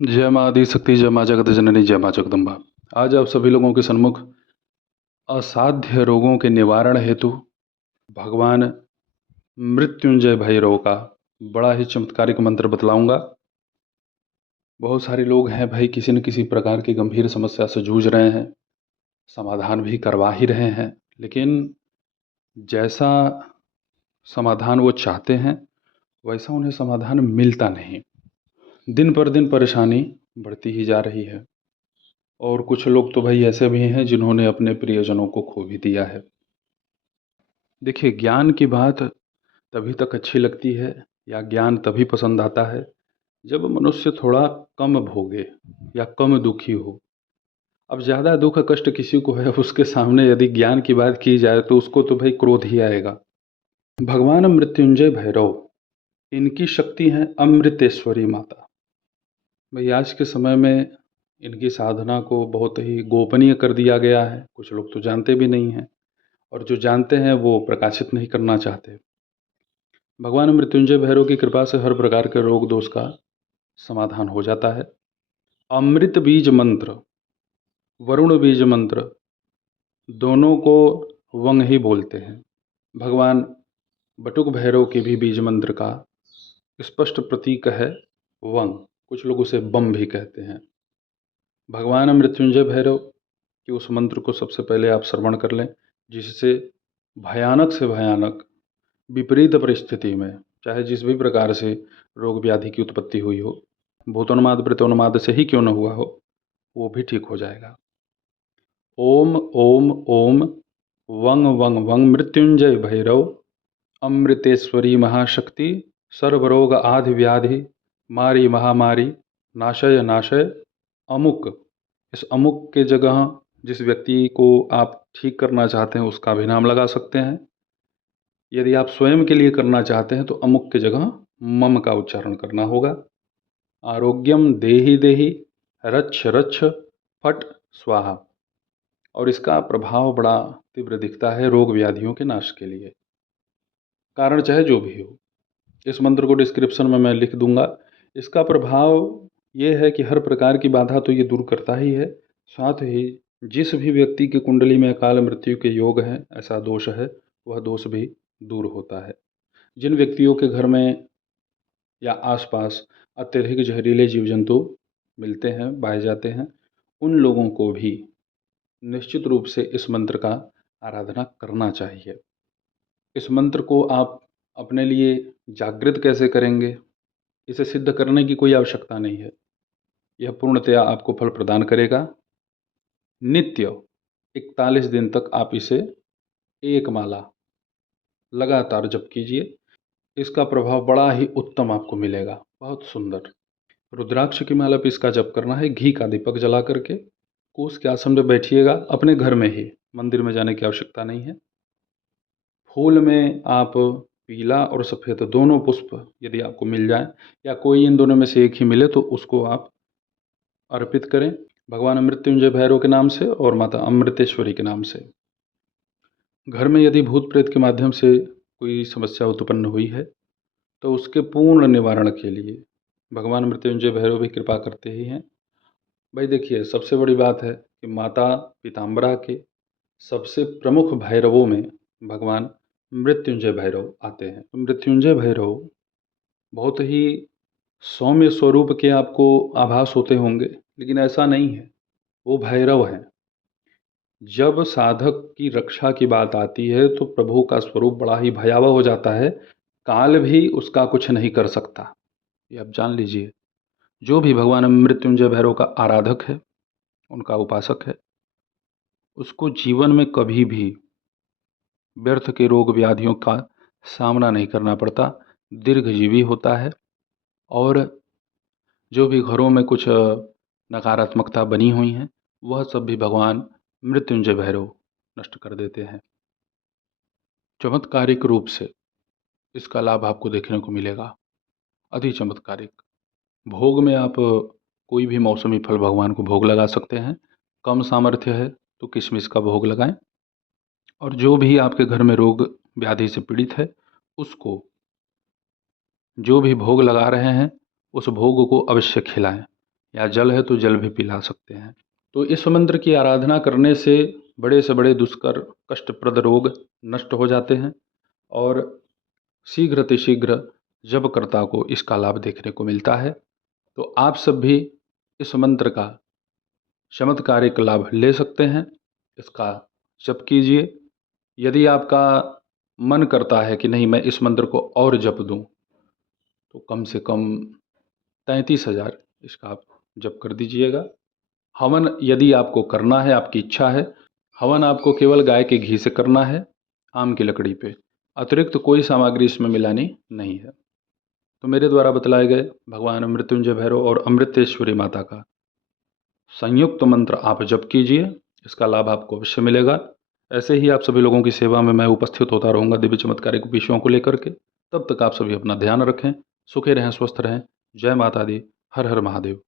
जय माँ आदि शक्ति, जय माँ जगत जननी, जय माँ जगदम्बा। आज आप सभी लोगों के सन्मुख असाध्य रोगों के निवारण हेतु भगवान मृत्युंजय भैरव का बड़ा ही चमत्कारिक मंत्र बतलाऊंगा। बहुत सारे लोग हैं भाई, किसी न किसी प्रकार की गंभीर समस्या से जूझ रहे हैं, समाधान भी करवा ही रहे हैं, लेकिन जैसा समाधान वो चाहते हैं वैसा उन्हें समाधान मिलता नहीं। दिन पर दिन परेशानी बढ़ती ही जा रही है और कुछ लोग तो भाई ऐसे भी हैं जिन्होंने अपने प्रियजनों को खो भी दिया है। देखिए, ज्ञान की बात तभी तक अच्छी लगती है या ज्ञान तभी पसंद आता है जब मनुष्य थोड़ा कम भोगे या कम दुखी हो। अब ज़्यादा दुख कष्ट किसी को है, उसके सामने यदि ज्ञान की बात की जाए तो उसको तो भाई क्रोध ही आएगा। भगवान मृत्युंजय भैरव, इनकी शक्ति है अमृतेश्वरी माता। भाई आज के समय में इनकी साधना को बहुत ही गोपनीय कर दिया गया है, कुछ लोग तो जानते भी नहीं हैं और जो जानते हैं वो प्रकाशित नहीं करना चाहते। भगवान मृत्युंजय भैरव की कृपा से हर प्रकार के रोग दोष का समाधान हो जाता है। अमृत बीज मंत्र, वरुण बीज मंत्र, दोनों को वंग ही बोलते हैं। भगवान बटुक भैरव के भी बीज मंत्र का स्पष्ट प्रतीक है वंग, कुछ लोग उसे बम भी कहते हैं। भगवान मृत्युंजय भैरव कि उस मंत्र को सबसे पहले आप श्रवण कर लें, जिससे भयानक से भयानक विपरीत परिस्थिति में, चाहे जिस भी प्रकार से रोग व्याधि की उत्पत्ति हुई हो, भूतोन्माद प्रेतोन्माद से ही क्यों न हुआ हो, वो भी ठीक हो जाएगा। ओम ओम ओम वंग वंग वंग मृत्युंजय भैरव अमृतेश्वरी महाशक्ति सर्वरोग आधि व्याधि मारी महामारी नाशय नाशय अमुक। इस अमुक के जगह जिस व्यक्ति को आप ठीक करना चाहते हैं उसका भी नाम लगा सकते हैं। यदि आप स्वयं के लिए करना चाहते हैं तो अमुक के जगह मम का उच्चारण करना होगा। आरोग्यम देहि देहि रच्छ रच्छ फट स्वाहा। और इसका प्रभाव बड़ा तीव्र दिखता है रोग व्याधियों के नाश के लिए, कारण चाहे जो भी हो। इस मंत्र को डिस्क्रिप्शन में मैं लिख दूंगा। इसका प्रभाव ये है कि हर प्रकार की बाधा तो ये दूर करता ही है, साथ ही जिस भी व्यक्ति की कुंडली में अकाल मृत्यु के योग हैं, ऐसा दोष है, वह दोष भी दूर होता है। जिन व्यक्तियों के घर में या आसपास अत्यधिक जहरीले जीव जंतु मिलते हैं, पाए जाते हैं, उन लोगों को भी निश्चित रूप से इस मंत्र का आराधना करना चाहिए। इस मंत्र को आप अपने लिए जागृत कैसे करेंगे, इसे सिद्ध करने की कोई आवश्यकता नहीं है। यह पूर्णतया आपको फल प्रदान करेगा। नित्य 41 दिन तक आप इसे एक माला लगातार जप कीजिए। इसका प्रभाव बड़ा ही उत्तम आपको मिलेगा, बहुत सुंदर। रुद्राक्ष की माला पे इसका जप करना है, घी का दीपक जला करके कोस के आसन में बैठिएगा, अपने घर में ही, मंदिर में जाने की आवश्यकता नहीं है। फूल में आप पीला और सफ़ेद दोनों पुष्प यदि आपको मिल जाए या कोई इन दोनों में से एक ही मिले तो उसको आप अर्पित करें भगवान मृत्युंजय भैरव के नाम से और माता अमृतेश्वरी के नाम से। घर में यदि भूत प्रेत के माध्यम से कोई समस्या उत्पन्न हुई है तो उसके पूर्ण निवारण के लिए भगवान मृत्युंजय भैरव भी कृपा करते ही हैं। भाई देखिए, सबसे बड़ी बात है कि माता पीताम्बरा के सबसे प्रमुख भैरवों में भगवान मृत्युंजय भैरव आते हैं। तो मृत्युंजय भैरव बहुत ही सौम्य स्वरूप के आपको आभास होते होंगे, लेकिन ऐसा नहीं है, वो भैरव हैं। जब साधक की रक्षा की बात आती है तो प्रभु का स्वरूप बड़ा ही भयावह हो जाता है, काल भी उसका कुछ नहीं कर सकता। ये आप जान लीजिए। जो भी भगवान मृत्युंजय भैरव का आराधक है, उनका उपासक है, उसको जीवन में कभी भी व्यर्थ के रोग व्याधियों का सामना नहीं करना पड़ता, दीर्घजीवी होता है। और जो भी घरों में कुछ नकारात्मकता बनी हुई हैं, वह सब भी भगवान मृत्युंजय भैरव नष्ट कर देते हैं। चमत्कारिक रूप से इसका लाभ आपको देखने को मिलेगा, अति चमत्कारिक। भोग में आप कोई भी मौसमी फल भगवान को भोग लगा सकते हैं। कम सामर्थ्य है तो किशमिश का भोग लगाएं। और जो भी आपके घर में रोग व्याधि से पीड़ित है, उसको जो भी भोग लगा रहे हैं उस भोग को अवश्य खिलाएं। या जल है तो जल भी पिला सकते हैं। तो इस मंत्र की आराधना करने से बड़े से बड़े दुष्कर कष्टप्रद रोग नष्ट हो जाते हैं और शीघ्र जपकर्ता को इसका लाभ देखने को मिलता है। तो आप सब भी इस मंत्र का चमत्कारिक लाभ ले सकते हैं, इसका जप कीजिए। यदि आपका मन करता है कि नहीं मैं इस मंत्र को और जप दूं, तो कम से कम 33,000 इसका आप जप कर दीजिएगा। हवन यदि आपको करना है, आपकी इच्छा है, हवन आपको केवल गाय के घी से करना है, आम की लकड़ी पे, अतिरिक्त कोई सामग्री इसमें मिलानी नहीं है। तो मेरे द्वारा बतलाए गए भगवान मृत्युंजय भैरव और अमृतेश्वरी माता का संयुक्त मंत्र आप जप कीजिए, इसका लाभ आपको अवश्य मिलेगा। ऐसे ही आप सभी लोगों की सेवा में मैं उपस्थित होता रहूँगा दिव्य चमत्कारिक विषयों को लेकर के। तब तक आप सभी अपना ध्यान रखें, सुखी रहें, स्वस्थ रहें। जय माता दी, हर हर महादेव।